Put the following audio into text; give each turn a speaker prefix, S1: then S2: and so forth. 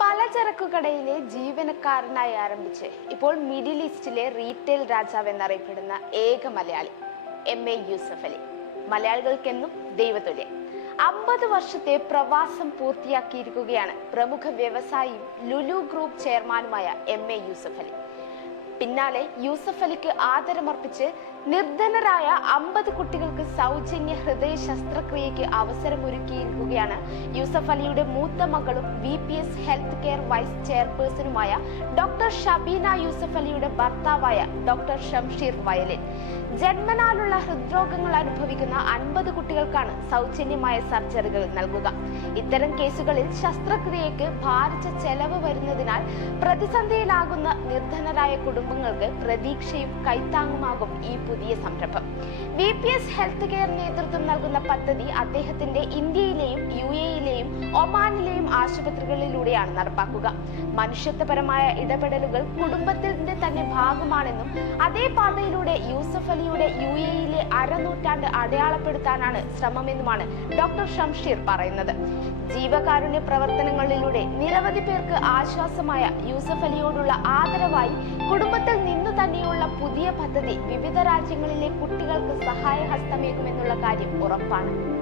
S1: പലചരക്കു കടയിലെ ജീവനക്കാരനായി ആരംഭിച്ച് ഇപ്പോൾ മിഡിൽ ഈസ്റ്റിലെ റീറ്റെയിൽ രാജാവ് എന്നറിയപ്പെടുന്ന ഏക മലയാളി എം എ യൂസഫ് അലി. മലയാളികൾക്കെന്നും ദൈവതുല്യ. അമ്പത് വർഷത്തെ പ്രവാസം പൂർത്തിയാക്കിയിരിക്കുകയാണ് പ്രമുഖ വ്യവസായിയും ലുലു ഗ്രൂപ്പ് ചെയർമാനുമായ എം എ യൂസഫ് അലി. പിന്നാലെ യൂസഫ് അലിക്ക് ആദരമർപ്പിച്ച് നിർധനരായ അമ്പത് കുട്ടികൾക്ക് സൗജന്യ ഹൃദയ ശസ്ത്രക്രിയയ്ക്ക് അവസരമൊരുക്കിയിരിക്കുകയാണ്. യൂസഫ് അലിയുടെ മൂത്ത മകളും V P S health care vice ചെയർപേഴ്സണുമായ doctor Shabeena Yusuf അലിയുടെ ഭർത്താവായ ഡോക്ടർ ഷംഷീർ വയലിൻ. ജന്മനാലുള്ള ഹൃദ്രോഗങ്ങൾ അനുഭവിക്കുന്ന അൻപത് കുട്ടികൾക്കാണ് സൗജന്യമായ സർജറികൾ നൽകുക. ഇത്തരം കേസുകളിൽ ശസ്ത്രക്രിയയ്ക്ക് ഭാരിച്ച ചെലവ് വരുന്നതിനാൽ പ്രതിസന്ധിയിലാകുന്ന നിർധനരായ കുടുംബങ്ങൾക്ക് പ്രതീക്ഷയും കൈത്താങ്ങുമാകും ഈ പുതിയ സംരംഭം. V P S health care നേതൃത്വം നൽകുന്ന പദ്ധതി അദ്ദേഹത്തിന്റെ ഇന്ത്യയിലെയും യു എയിലെയും ഒമാനിലെയും ആശുപത്രികളിലൂടെയാണ് നടപ്പാക്കുക. മനുഷ്യത്വപരമായ ഇടപെടലുകൾ കുടുംബത്തിന്റെ തന്നെ ഭാഗമാണെന്നും അതേ പാതയിലൂടെ യൂസഫ് അലിയുടെ യു എയിലെ അരനൂറ്റാണ്ട് അടയാളപ്പെടുത്താനാണ് ശ്രമമെന്നുമാണ് ഡോക്ടർ ഷംഷീർ പറയുന്നത്. ജീവകാരുണ്യ പ്രവർത്തനങ്ങളിലൂടെ നിരവധി പേർക്ക് ആശ്വാസമായ യൂസഫ് അലിയോടുള്ള ആദരവായി കുടുംബത്തിൽ നിന്നു തന്നെയുള്ള പുതിയ പദ്ധതി വിവിധ രാജ്യങ്ങളിലെ കുട്ടികൾക്ക് സഹായഹസ്തമേകുമെന്നുള്ള കാര്യം ഉറപ്പാണ്.